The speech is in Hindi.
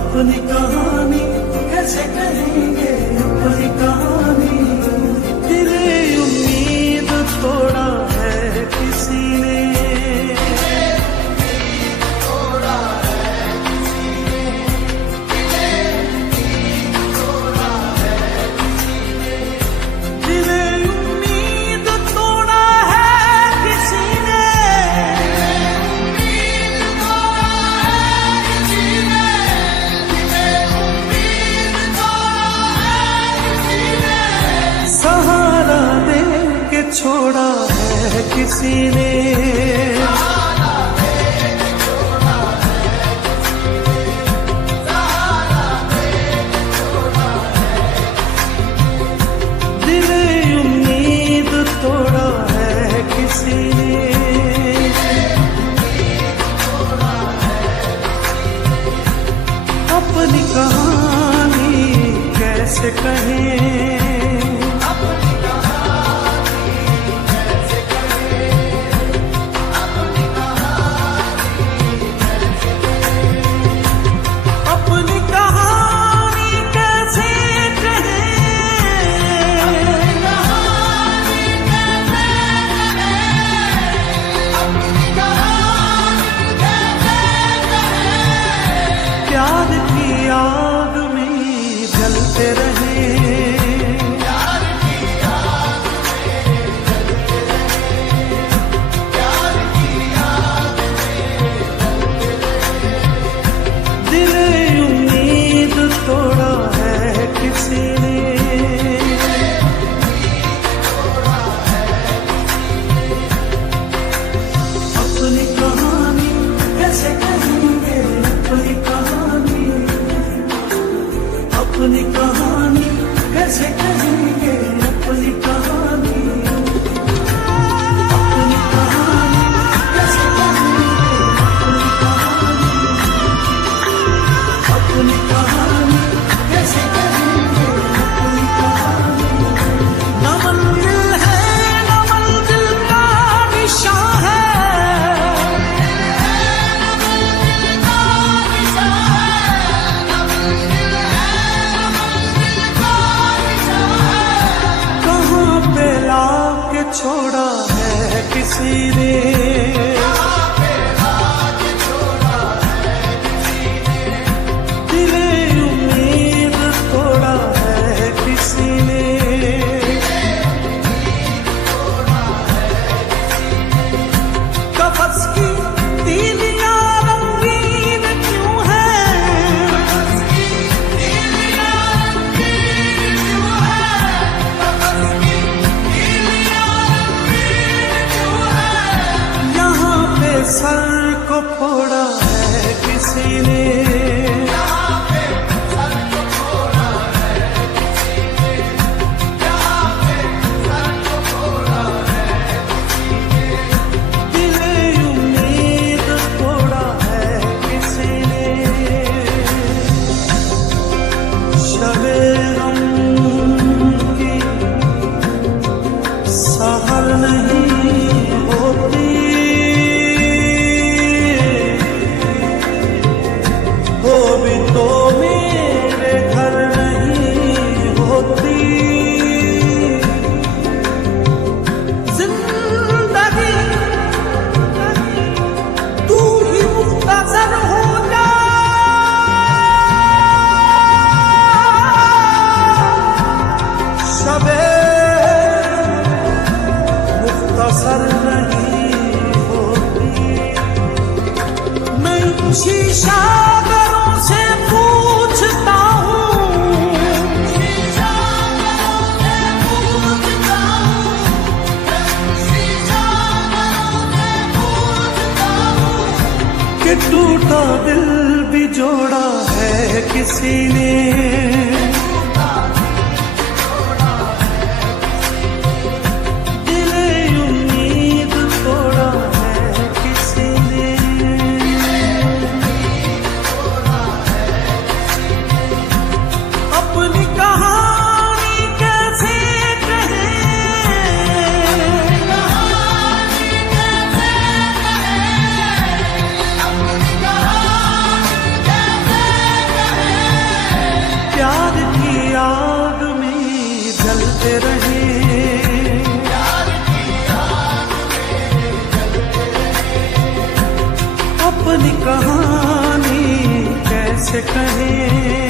अपनी कहानी कैसे कहेंगे, अपनी कहानी। तेरे उम्मीद तोड़ा है किसी ने, छोड़ा है किसी ने। दिल उम्मीद तोड़ा है किसी ने। अपनी कहानी कैसे कहें, प्यार की आग में जलते रहे, प्यार की आग में जलते रहे, प्यार की आग में जलते रहे। दिल उम्मीद तोड़ा है किसी ने, अपनी कहानी कैसे कहेंगे, अपनी कहानी, अपनी कहानी कैसे कहेंगे, अपनी कहानी, अपनी कहानी कैसे कहेंगे, अपनी कहानी, अपनी कहानी कैसे कहेंगे, अपनी कहानी। न मंजिल है न मंजिल का निशान है, छोड़ा है किसी ने, दिल उम्मीद तोड़ा है किसी ने। कफस की तीलियां रंगीन क्यों है, सर को फोड़ा है किसी ने, दिल उम्मीद तोड़ा है किसी ने। शबे गम की सहर नहीं होती, वो भी तो मेरे घर नहीं होती। जिंदगी तू ही मुख्तसर हो जा, शबे मुख्तसर नहीं होती। मैं शीशा से पूछता हूँ, कि टूटा दिल भी जोड़ा है किसी ने, दिल उम्मीद तोड़ा है किसी ने। अपनी कहानी कैसे कहें, अपनी कहानी कैसे कहें, कैसे कहें